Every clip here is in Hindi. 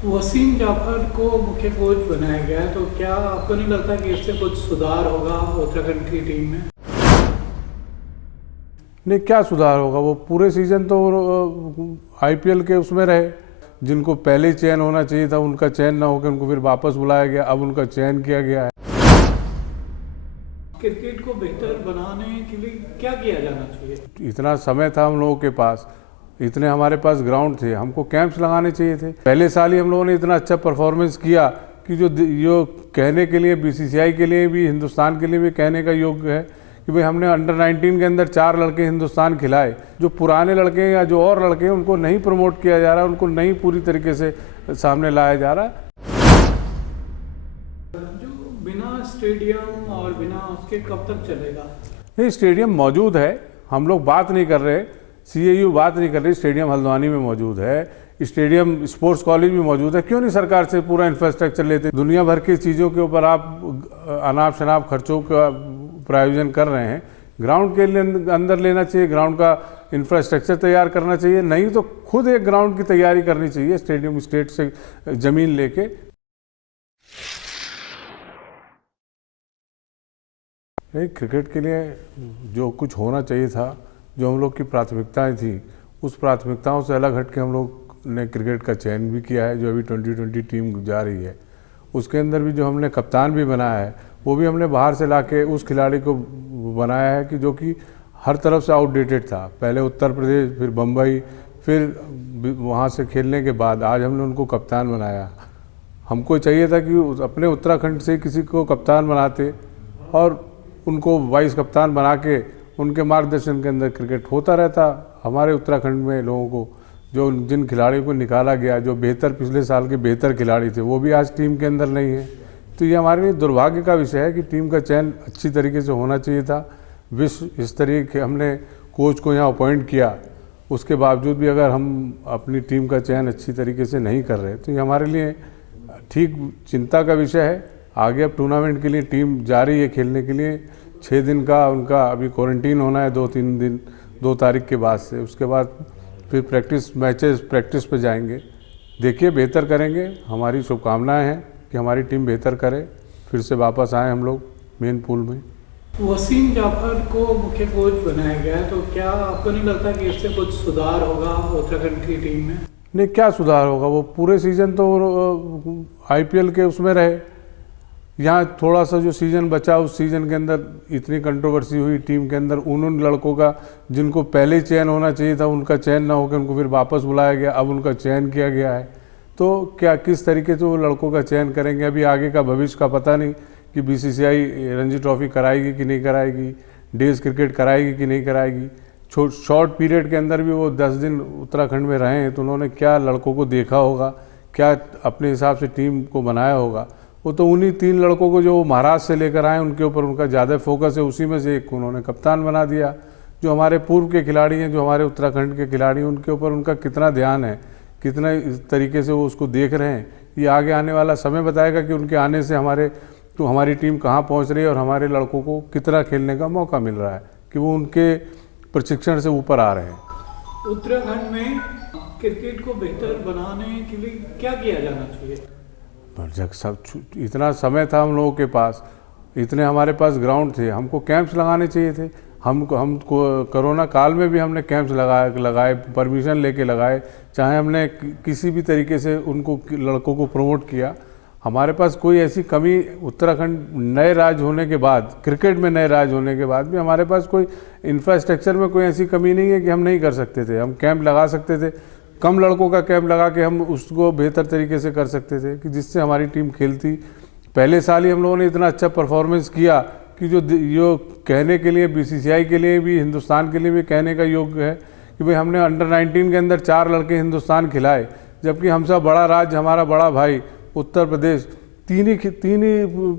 वसीम जाफर को मुख्य कोच बनाया गया है, तो क्या आपको नहीं लगता कि इससे कुछ सुधार होगा उत्तराखंड की टीम में? नहीं, क्या सुधार होगा? वो पूरे सीजन तो आईपीएल के उसमें रहे। जिनको पहले ही चयन होना चाहिए था उनका चयन ना होकर उनको फिर वापस बुलाया गया, अब उनका चयन किया गया है। क्रिकेट को बेहतर बनाने के लिए क्या किया जाना चाहिए? इतना समय था हम लोगों के पास, इतने हमारे पास ग्राउंड थे, हमको कैंप्स लगाने चाहिए थे। पहले साल ही हम लोगों ने इतना अच्छा परफॉर्मेंस किया कि जो कहने के लिए बीसीसीआई के लिए भी, हिंदुस्तान के लिए भी कहने का योग्य है कि भाई हमने अंडर 19 के अंदर 4 लड़के हिंदुस्तान खिलाए। जो पुराने लड़के या जो और लड़के उनको नहीं प्रमोट किया जा रहा, उनको नहीं पूरी तरीके से सामने लाया जा रहा। जो बिना स्टेडियम और बिना उसके कब तक चलेगा? नहीं, स्टेडियम मौजूद है, हम लोग बात नहीं कर रहे, सीएयू बात नहीं कर रही। स्टेडियम हल्द्वानी में मौजूद है, स्टेडियम स्पोर्ट्स कॉलेज भी मौजूद है। क्यों नहीं सरकार से पूरा इंफ्रास्ट्रक्चर लेते? दुनिया भर की चीज़ों के ऊपर आप अनाप शनाप खर्चों का प्रायोजन कर रहे हैं। ग्राउंड के अंदर लेना चाहिए, ग्राउंड का इंफ्रास्ट्रक्चर तैयार करना चाहिए, नहीं तो खुद एक ग्राउंड की तैयारी करनी चाहिए स्टेडियम स्टेट से ज़मीन लेके। नहीं, क्रिकेट के लिए जो कुछ होना चाहिए था, जो हम लोग की प्राथमिकताएं थी, उस प्राथमिकताओं से अलग हट के हम लोग ने क्रिकेट का चयन भी किया है। जो अभी 2020 टीम जा रही है उसके अंदर भी जो हमने कप्तान भी बनाया है, वो भी हमने बाहर से लाके उस खिलाड़ी को बनाया है कि जो कि हर तरफ से आउटडेटेड था। पहले उत्तर प्रदेश, फिर बम्बई, फिर वहाँ से खेलने के बाद आज हमने उनको कप्तान बनाया। हमको चाहिए था कि अपने उत्तराखंड से किसी को कप्तान बनाते और उनको वाइस कप्तान बना के उनके मार्गदर्शन के अंदर क्रिकेट होता रहता। हमारे उत्तराखंड में लोगों को जो जिन खिलाड़ियों को निकाला गया, जो बेहतर पिछले साल के बेहतर खिलाड़ी थे, वो भी आज टीम के अंदर नहीं है। तो ये हमारे लिए दुर्भाग्य का विषय है कि टीम का चयन अच्छी तरीके से होना चाहिए था। विश्व स्तरीय के हमने कोच को यहाँ अपॉइंट किया, उसके बावजूद भी अगर हम अपनी टीम का चयन अच्छी तरीके से नहीं कर रहे तो ये हमारे लिए ठीक चिंता का विषय है। आगे अब टूर्नामेंट के लिए टीम जा रही है खेलने के लिए। 6 दिन का उनका अभी क्वारंटीन होना है, 2-3 दिन, 2 तारीख के बाद से। उसके बाद फिर प्रैक्टिस पे जाएंगे। देखिए, बेहतर करेंगे। हमारी शुभकामनाएं हैं कि हमारी टीम बेहतर करे, फिर से वापस आए हम लोग मेन पूल में। वसीम जाफर को मुख्य कोच बनाया गया है, तो क्या आपको नहीं लगता कि इससे कुछ सुधार होगा उत्तराखंड की टीम में? नहीं, क्या सुधार होगा? वो पूरे सीजन तो आईपीएल के उसमें रहे। यहाँ थोड़ा सा जो सीज़न बचा, उस सीज़न के अंदर इतनी कंट्रोवर्सी हुई टीम के अंदर। उन लड़कों का जिनको पहले ही चयन होना चाहिए था उनका चयन ना होकर उनको फिर वापस बुलाया गया, अब उनका चयन किया गया है। तो क्या किस तरीके से वो लड़कों का चयन करेंगे? अभी आगे का भविष्य का पता नहीं कि बीसीसीआई रणजी ट्रॉफी कराएगी कि नहीं कराएगी, डेज क्रिकेट कराएगी कि नहीं कराएगी। शॉर्ट पीरियड के अंदर भी वो 10 दिन उत्तराखंड में रहे हैं, तो उन्होंने क्या लड़कों को देखा होगा, क्या अपने हिसाब से टीम को बनाया होगा। वो तो उन्हीं 3 लड़कों को जो महाराष्ट्र से लेकर आए उनके ऊपर उनका ज़्यादा फोकस है, उसी में से एक उन्होंने कप्तान बना दिया। जो हमारे पूर्व के खिलाड़ी हैं, जो हमारे उत्तराखंड के खिलाड़ी हैं, उनके ऊपर उनका कितना ध्यान है, कितना इस तरीके से वो उसको देख रहे हैं, ये आगे आने वाला समय बताएगा कि उनके आने से हमारी टीम कहाँ पहुँच रही है और हमारे लड़कों को कितना खेलने का मौका मिल रहा है, कि वो उनके प्रशिक्षण से ऊपर आ रहे हैं। उत्तराखंड में क्रिकेट को बेहतर बनाने के लिए क्या किया जाना चाहिए? जब सब इतना समय था हम लोगों के पास, इतने हमारे पास ग्राउंड थे, हमको कैंप्स लगाने चाहिए थे। हमको कोरोना काल में भी हमने कैंप्स लगाए, परमिशन लेके लगाए। चाहे हमने किसी भी तरीके से उनको लड़कों को प्रमोट किया। हमारे पास कोई ऐसी कमी, उत्तराखंड नए राज्य होने के बाद, क्रिकेट में नए राज्य होने के बाद भी हमारे पास कोई इंफ्रास्ट्रक्चर में कोई ऐसी कमी नहीं है कि हम नहीं कर सकते थे। हम कैंप लगा सकते थे, कम लड़कों का कैंप लगा के हम उसको बेहतर तरीके से कर सकते थे कि जिससे हमारी टीम खेलती। पहले साल ही हम लोगों ने इतना अच्छा परफॉर्मेंस किया कि जो कहने के लिए बीसीसीआई के लिए भी, हिंदुस्तान के लिए भी कहने का योग्य है कि भाई हमने अंडर 19 के अंदर 4 लड़के हिंदुस्तान खिलाए। जबकि हमसे बड़ा राज्य, हमारा बड़ा भाई उत्तर प्रदेश, तीन ही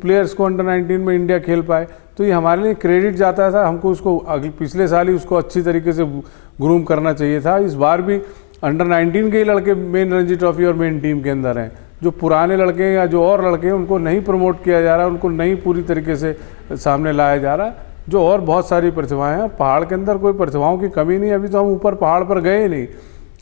प्लेयर्स को अंडर 19 में इंडिया खेल पाए। तो ये हमारे लिए क्रेडिट जाता था। हमको उसको पिछले साल ही उसको अच्छी तरीके से ग्रूम करना चाहिए था। इस बार भी अंडर 19 के ही लड़के मेन रणजी ट्रॉफी और मेन टीम के अंदर हैं। जो पुराने लड़के या जो और लड़के हैं उनको नहीं प्रमोट किया जा रहा, उनको नहीं पूरी तरीके से सामने लाया जा रहा। जो और बहुत सारी प्रतिभाएं हैं, पहाड़ के अंदर कोई प्रतिभाओं की कमी नहीं। अभी तो हम ऊपर पहाड़ पर गए ही नहीं।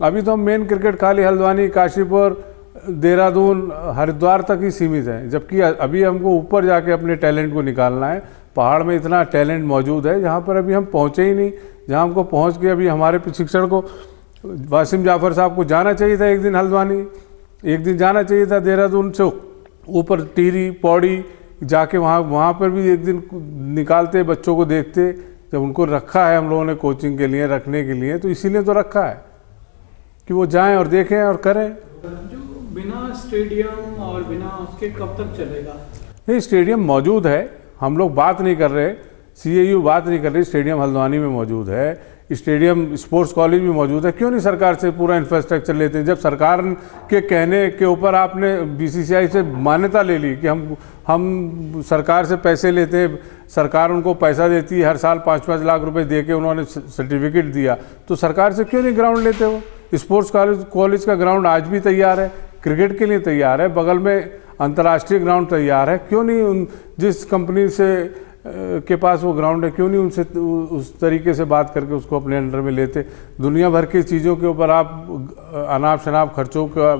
अभी तो हम मेन क्रिकेट खाली हल्द्वानी, काशीपुर, देहरादून हरिद्वार तक ही सीमित है, जबकि अभी हमको ऊपर जाके अपने टैलेंट को निकालना है। पहाड़ में इतना टैलेंट मौजूद है जहाँ पर अभी हम पहुँचे ही नहीं, जहाँ हमको पहुँच के अभी हमारे प्रशिक्षण को वासिम जाफर साहब को जाना चाहिए था, एक दिन हल्द्वानी, एक दिन जाना चाहिए था देहरादून से ऊपर टिहरी पौड़ी जाके वहाँ पर भी एक दिन निकालते, बच्चों को देखते। जब उनको रखा है हम लोगों ने कोचिंग के लिए, रखने के लिए, तो इसीलिए तो रखा है कि वो जाएं और देखें और करें। जो बिना स्टेडियम और बिना उसके कब तक चलेगा? नहीं, स्टेडियम मौजूद है, हम लोग बात नहीं कर रहे, CAU बात नहीं कर रही, स्टेडियम हल्द्वानी में मौजूद है, स्टेडियम स्पोर्ट्स कॉलेज भी मौजूद है। क्यों नहीं सरकार से पूरा इंफ्रास्ट्रक्चर लेते हैं? जब सरकार के कहने के ऊपर आपने BCCI से मान्यता ले ली कि हम सरकार से पैसे लेते हैं, सरकार उनको पैसा देती है, हर साल 5-5 लाख रुपए दे के उन्होंने सर्टिफिकेट दिया, तो सरकार से क्यों नहीं ग्राउंड लेते हो? स्पोर्ट्स कॉलेज का ग्राउंड आज भी तैयार है, क्रिकेट के लिए तैयार है, बगल में अंतर्राष्ट्रीय ग्राउंड तैयार है। क्यों नहीं जिस कंपनी से के पास वो ग्राउंड है, क्यों नहीं उनसे उस तरीके से बात करके उसको अपने अंडर में लेते? दुनिया भर की चीज़ों के ऊपर आप अनाप शनाप खर्चों का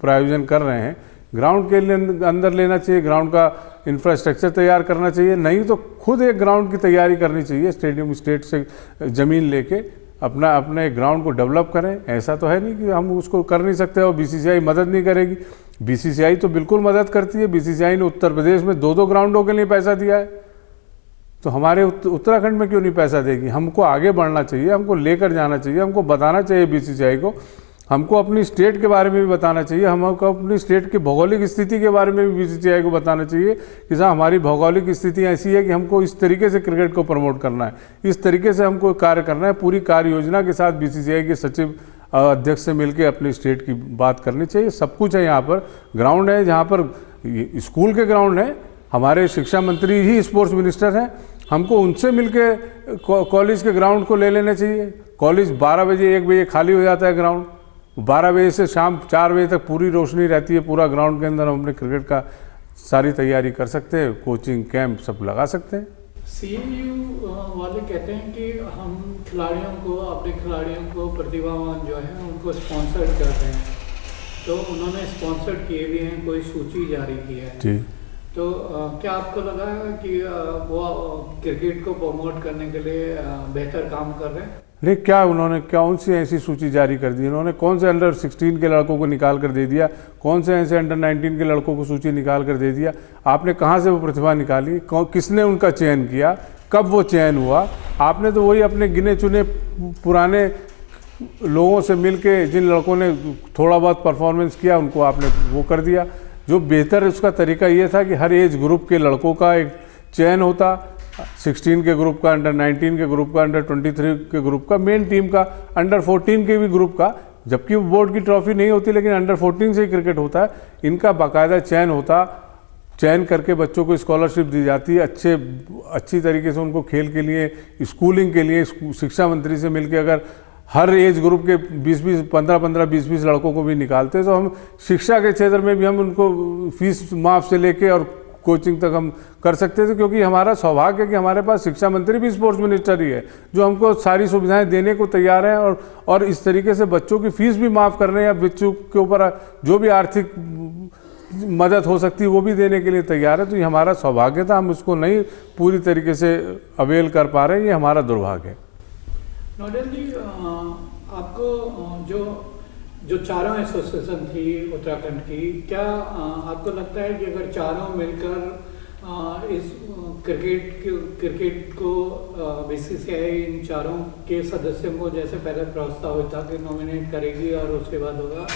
प्रायोजन कर रहे हैं, ग्राउंड के लिए अंदर लेना चाहिए, ग्राउंड का इंफ्रास्ट्रक्चर तैयार करना चाहिए, नहीं तो खुद एक ग्राउंड की तैयारी करनी चाहिए। स्टेडियम स्टेट से ज़मीन लेके अपने ग्राउंड को डेवलप करें। ऐसा तो है नहीं कि हम उसको कर नहीं सकते और BCCI मदद नहीं करेगी। BCCI तो बिल्कुल मदद करती है। BCCI ने उत्तर प्रदेश में 2-2 ग्राउंडों के लिए पैसा दिया है, तो हमारे उत्तराखंड में क्यों नहीं पैसा देगी? हमको आगे बढ़ना चाहिए, हमको लेकर जाना चाहिए, हमको बताना चाहिए BCCI को, हमको अपनी स्टेट के बारे में भी बताना चाहिए, हमको अपनी स्टेट की भौगोलिक स्थिति के बारे में भी BCCI को बताना चाहिए कि साहब हमारी भौगोलिक स्थिति ऐसी है कि हमको इस तरीके से क्रिकेट को प्रमोट करना है, इस तरीके से हमको कार्य करना है। पूरी कार्य योजना के साथ BCCI के सचिव अध्यक्ष से मिलकर अपनी स्टेट की बात करनी चाहिए। सब कुछ है यहाँ पर, ग्राउंड है जहाँ पर स्कूल के ग्राउंड है, हमारे शिक्षा मंत्री ही स्पोर्ट्स मिनिस्टर हैं, हमको उनसे मिलके कॉलेज के ग्राउंड को ले लेना चाहिए। कॉलेज 12 बजे 1 बजे खाली हो जाता है ग्राउंड, 12 बजे से शाम 4 बजे तक पूरी रोशनी रहती है पूरा ग्राउंड के अंदर। हम अपने क्रिकेट का सारी तैयारी कर सकते हैं, कोचिंग कैंप सब लगा सकते हैं। CAU वाले कहते हैं कि हम खिलाड़ियों को, अपने खिलाड़ियों को, प्रतिभावान जो है उनको स्पॉन्सर करते हैं, तो उन्होंने स्पॉन्सर किए भी हैं, कोई सूची जारी की है जी। तो क्या आपको लगा कि वो क्रिकेट को प्रमोट करने के लिए बेहतर काम कर रहे हैं? नहीं, क्या उन्होंने कौन सी ऐसी सूची जारी कर दी? उन्होंने कौन से अंडर 16 के लड़कों को निकाल कर दे दिया? कौन से ऐसे अंडर 19 के लड़कों को सूची निकाल कर दे दिया? आपने कहाँ से वो प्रतिभा निकाली? किसने उनका चयन किया? कब वो चयन हुआ? आपने तो वही अपने गिने चुने पुराने लोगों से मिल के, जिन लड़कों ने थोड़ा बहुत परफॉर्मेंस किया उनको आपने वो कर दिया। जो बेहतर उसका तरीका ये था कि हर एज ग्रुप के लड़कों का एक चयन होता, 16 के ग्रुप का, अंडर 19 के ग्रुप का, अंडर 23 के ग्रुप का, मेन टीम का, अंडर 14 के भी ग्रुप का, जबकि बोर्ड की ट्रॉफी नहीं होती लेकिन अंडर 14 से ही क्रिकेट होता है। इनका बाकायदा चयन होता, चयन करके बच्चों को स्कॉलरशिप दी जाती है, अच्छी तरीके से उनको खेल के लिए, स्कूलिंग के लिए शिक्षा मंत्री से मिलकर अगर हर एज ग्रुप के 20-20, 15-15, 20-20 लड़कों को भी निकालते हैं तो हम शिक्षा के क्षेत्र में भी हम उनको फीस माफ से लेके और कोचिंग तक हम कर सकते थे, क्योंकि हमारा सौभाग्य है कि हमारे पास शिक्षा मंत्री भी स्पोर्ट्स मिनिस्टर ही है जो हमको सारी सुविधाएं देने को तैयार हैं और इस तरीके से बच्चों की फीस भी माफ़ करने या बच्चों के ऊपर जो भी आर्थिक मदद हो सकती है वो भी देने के लिए तैयार है। तो ये हमारा सौभाग्य था, हम उसको नहीं पूरी तरीके से अवेल कर पा रहे हैं, ये हमारा दुर्भाग्य है। नोडल जी, आपको जो चारों एसोसिएशन थी उत्तराखंड की, क्या आपको लगता है कि अगर चारों मिलकर इस क्रिकेट को BCCI इन चारों के सदस्यों को, जैसे पहले प्रस्ताव हुआ था कि नॉमिनेट करेगी और उसके बाद होगा,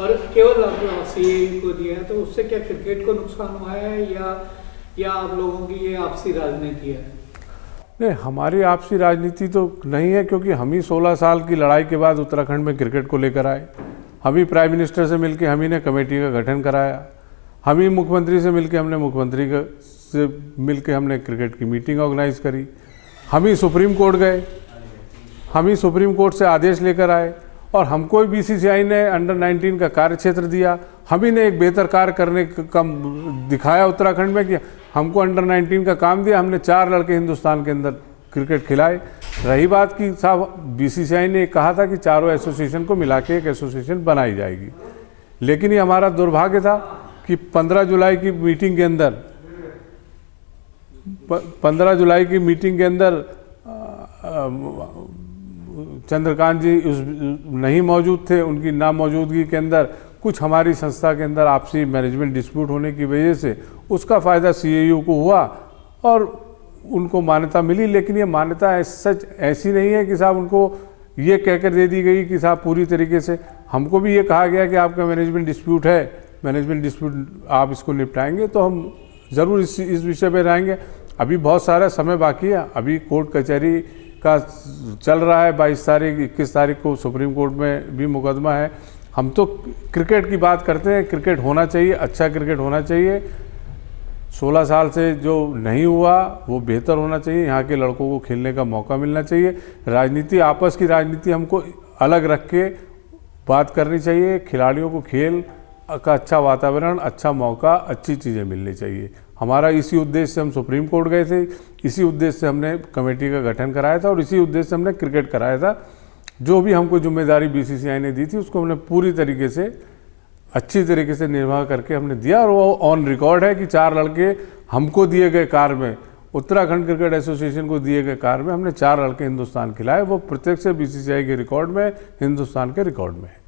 और केवल CAU को दिया है, तो उससे क्या क्रिकेट को नुकसान हुआ है या आप लोगों की ये आपसी राजनीति है? नहीं, हमारी आपसी राजनीति तो नहीं है, क्योंकि हम ही 16 साल की लड़ाई के बाद उत्तराखंड में क्रिकेट को लेकर आए। हम ही प्राइम मिनिस्टर से मिलकर हम ही ने कमेटी का गठन कराया, हम ही मुख्यमंत्री से मिलकर हमने मुख्यमंत्री से मिलकर हमने क्रिकेट की मीटिंग ऑर्गेनाइज करी, हम ही सुप्रीम कोर्ट गए, हम ही सुप्रीम कोर्ट से आदेश लेकर आए और हमको BCCI ने अंडर 19 का कार्य क्षेत्र दिया। हम ही ने एक बेहतर कार्य करने का दिखाया उत्तराखंड में कि हमको अंडर 19 का काम दिया, हमने 4 लड़के हिंदुस्तान के अंदर क्रिकेट खिलाए। रही बात कि साहब BCCI ने कहा था कि चारों एसोसिएशन को मिला के एक एसोसिएशन बनाई जाएगी, लेकिन ये हमारा दुर्भाग्य था कि 15 जुलाई की मीटिंग के अंदर 15 जुलाई की मीटिंग के अंदर चंद्रकांत जी नहीं मौजूद थे। उनकी ना मौजूदगी के अंदर कुछ हमारी संस्था के अंदर आपसी मैनेजमेंट डिस्प्यूट होने की वजह से उसका फ़ायदा सीएयू को हुआ और उनको मान्यता मिली। लेकिन ये मान्यता सच ऐसी नहीं है कि साहब उनको ये कहकर दे दी गई कि साहब पूरी तरीके से, हमको भी ये कहा गया कि आपका मैनेजमेंट डिस्प्यूट है, मैनेजमेंट डिस्प्यूट आप इसको निपटाएंगे तो हम ज़रूर इस विषय पे रहेंगे। अभी बहुत सारा समय बाकी है, अभी कोर्ट कचहरी का चल रहा है। 22 तारीख 21 तारीख को सुप्रीम कोर्ट में भी मुकदमा है। हम तो क्रिकेट की बात करते हैं, क्रिकेट होना चाहिए, अच्छा क्रिकेट होना चाहिए। 16 साल से जो नहीं हुआ वो बेहतर होना चाहिए, यहाँ के लड़कों को खेलने का मौका मिलना चाहिए। राजनीति, आपस की राजनीति हमको अलग रख के बात करनी चाहिए। खिलाड़ियों को खेल का अच्छा वातावरण, अच्छा मौका, अच्छी चीज़ें मिलनी चाहिए। हमारा इसी उद्देश्य से हम सुप्रीम कोर्ट गए थे, इसी उद्देश्य से हमने कमेटी का गठन कराया था और इसी उद्देश्य से हमने क्रिकेट कराया था। जो भी हमको जिम्मेदारी बीसीसीआई ने दी थी उसको हमने पूरी तरीके से अच्छी तरीके से निर्वाह करके हमने दिया और वो ऑन रिकॉर्ड है कि 4 लड़के हमको दिए गए कार्य में, उत्तराखंड क्रिकेट एसोसिएशन को दिए गए कार्य में हमने 4 लड़के हिंदुस्तान खिलाए। वो प्रत्यक्ष बीसीसीआई के रिकॉर्ड में, हिंदुस्तान के रिकॉर्ड में है।